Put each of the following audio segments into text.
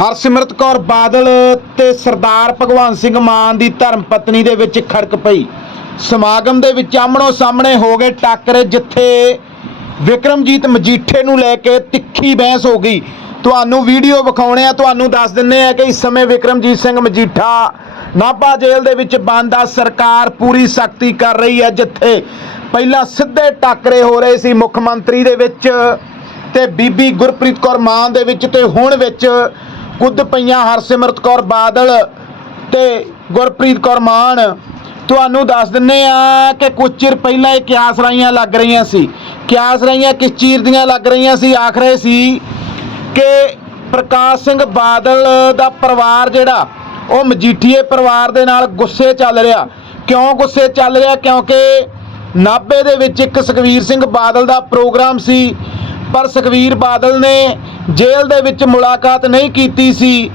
ਹਰਸਿਮਰਤ ਕੌਰ ਬਾਦਲ ਤੇ ਸਰਦਾਰ ਭਗਵੰਤ ਸਿੰਘ ਮਾਨ ਦੀ ਧਰਮ ਪਤਨੀ ਦੇ ਵਿੱਚ ਖੜਕ ਪਈ। ਸਮਾਗਮ ਦੇ ਵਿੱਚ ਆਮਣੋ ਸਾਹਮਣੇ ਹੋ ਗਏ ਟੱਕਰੇ, ਜਿੱਥੇ ਵਿਕਰਮਜੀਤ ਮਜੀਠੇ ਨੂੰ ਲੈ ਕੇ ਤਿੱਖੀ ਬਹਿਸ ਹੋ ਗਈ। ਤੁਹਾਨੂੰ ਵੀਡੀਓ ਵਿਖਾਉਣੇ ਆ, ਤੁਹਾਨੂੰ ਦੱਸ ਦਿੰਨੇ ਆ ਕਿ ਇਸ ਸਮੇਂ ਵਿਕਰਮਜੀਤ ਸਿੰਘ ਮਜੀਠਾ ਨਾਭਾ ਜੇਲ੍ਹ ਦੇ ਵਿੱਚ ਬੰਦ ਆ। ਸਰਕਾਰ ਪੂਰੀ ਸਖਤੀ ਕਰ ਰਹੀ ਹੈ, ਜਿੱਥੇ ਪਹਿਲਾਂ ਸਿੱਧੇ ਟੱਕਰੇ ਹੋ ਰਹੇ ਸੀ ਮੁੱਖ ਮੰਤਰੀ ਦੇ ਵਿੱਚ ਤੇ ਬੀਬੀ ਗੁਰਪ੍ਰੀਤ ਕੌਰ ਮਾਨ ਦੇ ਵਿੱਚ ਤੇ ਹੁਣ ਵਿੱਚ ਕੁੱਦ ਪਈਆਂ ਹਰਸਿਮਰਤ ਕੌਰ ਬਾਦਲ ਤੇ ਗੁਰਪ੍ਰੀਤ ਕੌਰ ਮਾਨ। ਤੁਹਾਨੂੰ ਦੱਸ ਦਿੰਨੇ ਆ ਕਿ ਕੁਝ ਚਿਰ ਪਹਿਲਾਂ ਇਹ ਕਿਆਸ ਰਾਈਆਂ ਲੱਗ ਰਹੀਆਂ ਸੀ। ਕਿਆਸ ਰਾਈਆਂ ਕਿਸ ਚੀਜ਼ ਦੀਆਂ ਲੱਗ ਰਹੀਆਂ ਸੀ? ਆਖ ਰਹੇ ਸੀ ਕਿ ਪ੍ਰਕਾਸ਼ ਸਿੰਘ ਬਾਦਲ ਦਾ ਪਰਿਵਾਰ ਜਿਹੜਾ, ਉਹ ਮਜੀਠੀਏ ਪਰਿਵਾਰ ਦੇ ਨਾਲ ਗੁੱਸੇ ਚੱਲ ਰਿਹਾ। ਕਿਉਂ ਗੁੱਸੇ ਚੱਲ ਰਿਹਾ? ਕਿਉਂਕਿ ਨਾਭੇ ਦੇ ਵਿੱਚ ਇੱਕ ਸੁਖਵੀਰ ਸਿੰਘ ਬਾਦਲ ਦਾ ਪ੍ਰੋਗਰਾਮ ਸੀ। ਪਰ ਸੁਖਵੀਰ ਬਾਦਲ ਨੇ ਜੇਲ੍ਹ ਦੇ ਵਿੱਚ ਮੁਲਾਕਾਤ ਨਹੀਂ ਕੀਤੀ ਸੀ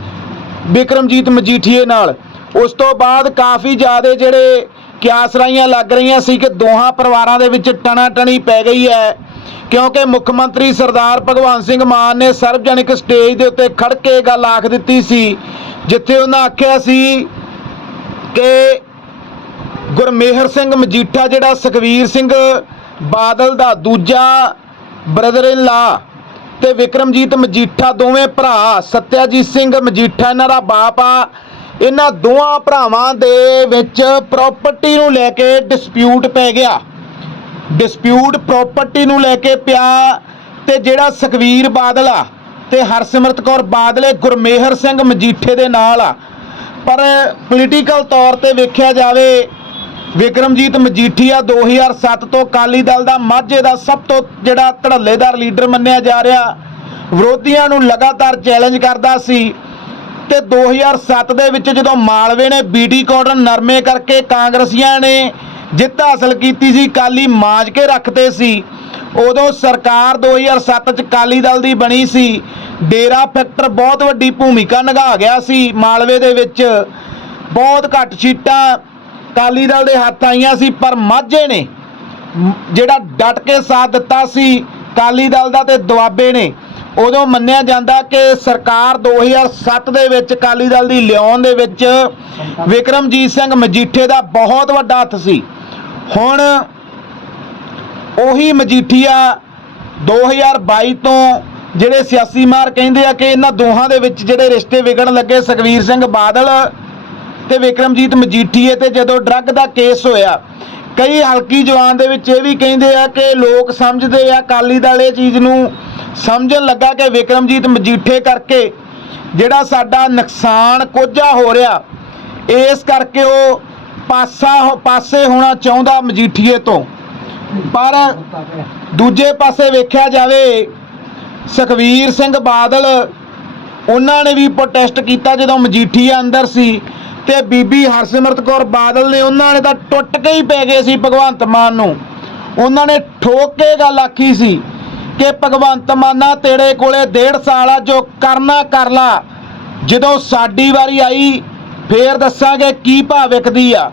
ਵਿਕਰਮਜੀਤ ਮਜੀਠੀਏ ਨਾਲ। ਉਸ ਤੋਂ ਬਾਅਦ ਕਾਫੀ ਜ਼ਿਆਦਾ ਜਿਹੜੇ ਕਿਆਸਰਾਈਆਂ ਲੱਗ ਰਹੀਆਂ ਸੀ ਕਿ ਦੋਹਾਂ ਪਰਿਵਾਰਾਂ ਦੇ ਵਿੱਚ ਟਣਾ ਟਣੀ ਪੈ ਗਈ ਹੈ। ਕਿਉਂਕਿ ਮੁੱਖ ਮੰਤਰੀ ਸਰਦਾਰ ਭਗਵੰਤ ਸਿੰਘ ਮਾਨ ਨੇ ਸਰਵਜਨਿਕ ਸਟੇਜ ਦੇ ਉੱਤੇ ਖੜ ਕੇ ਇਹ ਗੱਲ ਆਖ ਦਿੱਤੀ ਸੀ, ਜਿੱਥੇ ਉਹਨਾਂ ਆਖਿਆ ਸੀ ਕਿ ਗੁਰਮੇਹਰ ਸਿੰਘ ਮਜੀਠਾ ਜਿਹੜਾ ਸੁਖਵੀਰ ਸਿੰਘ ਬਾਦਲ ਦਾ ਦੂਜਾ ਬ੍ਰਦਰ ਇਨ ਲਾ ਤੇ ਵਿਕਰਮਜੀਤ ਮਜੀਠਾ ਦੋਵੇਂ ਭਰਾ, ਸਤਿਆਜੀਤ ਸਿੰਘ ਮਜੀਠਾ ਇਹਨਾਂ ਦਾ ਬਾਪ ਆ। ਇਹਨਾਂ ਦੋਹਾਂ ਭਰਾਵਾਂ ਦੇ ਵਿੱਚ ਪ੍ਰਾਪਰਟੀ ਨੂੰ ਲੈ ਕੇ ਡਿਸਪਿਊਟ ਪੈ ਗਿਆ। ਡਿਸਪਿਊਟ ਪ੍ਰਾਪਰਟੀ ਨੂੰ ਲੈ ਕੇ ਪਿਆ ਤੇ ਜਿਹੜਾ ਸੁਖਵੀਰ ਬਾਦਲ ਆ ਤੇ ਹਰਸਿਮਰਤ ਕੌਰ ਬਾਦਲੇ ਗੁਰਮੇਹਰ ਸਿੰਘ ਮਜੀਠੇ ਦੇ ਨਾਲ ਆ। ਪਰ ਪੋਲੀਟੀਕਲ ਤੌਰ ਤੇ ਵੇਖਿਆ ਜਾਵੇ ਵਿਕਰਮਜੀਤ ਮਜੀਠੀਆ 2007 ਤੋਂ ਅਕਾਲੀ ਦਲ ਦਾ ਮਾਝੇ ਦਾ ਸਭ ਤੋਂ ਜਿਹੜਾ ਧੜੱਲੇਦਾਰ ਲੀਡਰ ਮੰਨਿਆ ਜਾ ਰਿਹਾ। ਵਿਰੋਧੀਆਂ ਨੂੰ ਲਗਾਤਾਰ ਚੈਲੰਜ ਕਰਦਾ ਸੀ। ਤੇ 2007 ਦੇ ਵਿੱਚ ਜਦੋਂ ਮਾਲਵੇ ਨੇ ਬੀਡੀ ਕਾਟਨ ਨਰਮੇ ਕਰਕੇ ਕਾਂਗਰਸੀਆਂ ਨੇ ਜਿੱਤ ਹਾਸਲ ਕੀਤੀ ਸੀ ਕਾਲੀ ਮਾਜ ਕੇ ਰੱਖਦੇ ਸੀ। ਉਦੋਂ ਸਰਕਾਰ 2007 ਚ ਕਾਲੀ ਦਲ ਦੀ ਬਣੀ ਸੀ। ਡੇਰਾ ਫੈਕਟਰ ਬਹੁਤ ਵੱਡੀ ਭੂਮਿਕਾ ਨਿਭਾ ਗਿਆ ਸੀ ਮਾਲਵੇ ਦੇ ਵਿੱਚ। ਬਹੁਤ ਘੱਟ ਸੀਟਾਂ ਅਕਾਲੀ ਦਲ ਦੇ ਹੱਥ ਆਈਆਂ ਸੀ, ਪਰ ਮਾਝੇ ਨੇ ਜਿਹੜਾ ਡਟ ਕੇ ਸਾਥ ਦਿੱਤਾ ਸੀ, ਅਕਾਲੀ ਦਲ ਦਾ ਤੇ ਦੁਆਬੇ ਨੇ, ਉਦੋਂ ਮੰਨਿਆ ਜਾਂਦਾ ਕਿ ਸਰਕਾਰ 2007 ਦੇ ਵਿੱਚ ਅਕਾਲੀ ਦਲ ਦੀ ਲਿਆਉਣ ਦੇ ਵਿੱਚ ਵਿਕਰਮਜੀਤ ਸਿੰਘ ਮਜੀਠੇ ਦਾ ਬਹੁਤ ਵੱਡਾ ਹੱਥ ਸੀ। ਹੁਣ ਉਹੀ ਮਜੀਠੀਆ 2022 ਤੋਂ ਜਿਹੜੇ ਸਿਆਸੀ ਮਾਰ ਕਹਿੰਦੇ ਆ ਕਿ ਇਹਨਾਂ ਦੋਹਾਂ ਦੇ ਵਿੱਚ ਜਿਹੜੇ ਰਿਸ਼ਤੇ ਵਿਗੜਨ ਲੱਗੇ, ਸੁਖਵੀਰ ਸਿੰਘ ਬਾਦਲ ਤੇ ਵਿਕਰਮਜੀਤ ਮਜੀਠੀਏ ਤੇ ਜਦੋਂ ਡਰੱਗ ਦਾ ਕੇਸ ਹੋਇਆ, ਕਈ ਹਲਕੀ ਜਵਾਨ ਦੇ ਵਿੱਚ ਇਹ ਵੀ ਕਹਿੰਦੇ ਆ ਕਿ ਲੋਕ ਸਮਝਦੇ ਆ ਕਾਲੀ ਦਲ ਇਹ ਚੀਜ਼ ਨੂੰ ਸਮਝਣ ਲੱਗਾ ਕਿ ਵਿਕਰਮਜੀਤ ਮਜੀਠੇ ਕਰਕੇ ਜਿਹੜਾ ਸਾਡਾ ਨੁਕਸਾਨ ਕੋਝਾ ਹੋ ਰਿਹਾ, ਇਸ ਕਰਕੇ ਉਹ ਪਾਸਾ ਪਾਸੇ ਹੋਣਾ ਚਾਹੁੰਦਾ ਮਜੀਠੀਏ ਤੋਂ। ਪਰ ਦੂਜੇ ਪਾਸੇ ਵੇਖਿਆ ਜਾਵੇ, ਸੁਖਵੀਰ ਸਿੰਘ ਬਾਦਲ, ਉਹਨਾਂ ਨੇ ਵੀ ਪ੍ਰੋਟੈਸਟ ਕੀਤਾ ਜਦੋਂ ਮਜੀਠੀਆ ਅੰਦਰ ਸੀ ਤੇ ਬੀਬੀ ਹਰਸਿਮਰਤ ਕੌਰ ਬਾਦਲ ਨੇ ਉਹਨਾਂ ਨੇ ਤਾਂ ਟੁੱਟ ਕੇ ਹੀ ਪੈ ਗਏ ਸੀ ਭਗਵੰਤ ਮਾਨ ਨੂੰ। ਉਹਨਾਂ ਨੇ ਠੋਕ ਕੇ ਗੱਲ ਆਖੀ ਸੀ ਕਿ ਭਗਵੰਤ ਮਾਨਾ ਤੇਰੇ ਕੋਲੇ ਡੇਢ ਸਾਲ ਆ, ਜੋ ਕਰਨਾ ਕਰ ਲਾ। ਜਦੋਂ ਸਾਡੀ ਵਾਰੀ ਆਈ, ਫੇਰ ਦੱਸਾਂਗੇ ਕੀ ਭਾਵਿਕਦੀ ਆ।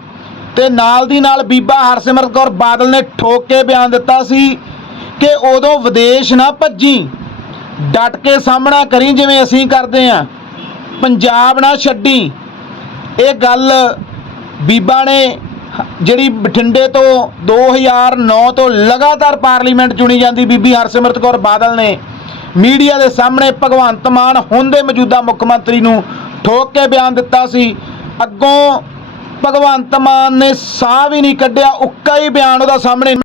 ਤੇ ਨਾਲ ਦੀ ਨਾਲ ਬੀਬਾ ਹਰਸਿਮਰਤ ਕੌਰ ਬਾਦਲ ਨੇ ਠੋਕ ਕੇ ਬਿਆਨ ਦਿੱਤਾ ਸੀ ਕਿ ਉਦੋਂ ਵਿਦੇਸ਼ ਨਾ ਭੱਜੀ, ਡਟ ਕੇ ਸਾਹਮਣਾ ਕਰੀ ਜਿਵੇਂ ਅਸੀਂ ਕਰਦੇ ਆਂ। ਪੰਜਾਬ ਨਾ ਛੱਡੀ ਇਹ ਗੱਲ ਬੀਬਾ ਨੇ ਜਿਹੜੀ ਬਠਿੰਡੇ ਤੋਂ 2009 ਤੋਂ ਲਗਾਤਾਰ ਪਾਰਲੀਮੈਂਟ ਚੁਣੀ ਜਾਂਦੀ ਬੀਬੀ ਹਰਸਿਮਰਤ ਕੌਰ ਬਾਦਲ ਨੇ, ਮੀਡੀਆ ਦੇ ਸਾਹਮਣੇ ਭਗਵੰਤ ਮਾਨ ਹੁਣ ਦੇ ਮੌਜੂਦਾ ਮੁੱਖ ਮੰਤਰੀ ਨੂੰ ਠੋਕ ਕੇ ਬਿਆਨ ਦਿੱਤਾ ਸੀ। ਅੱਗੋਂ ਭਗਵੰਤ ਮਾਨ ਨੇ ਸਾਹ ਵੀ ਨਹੀਂ ਕੱਢਿਆ, ਉੱਕਾ ਹੀ ਬਿਆਨ ਉਹਦਾ ਸਾਹਮਣੇ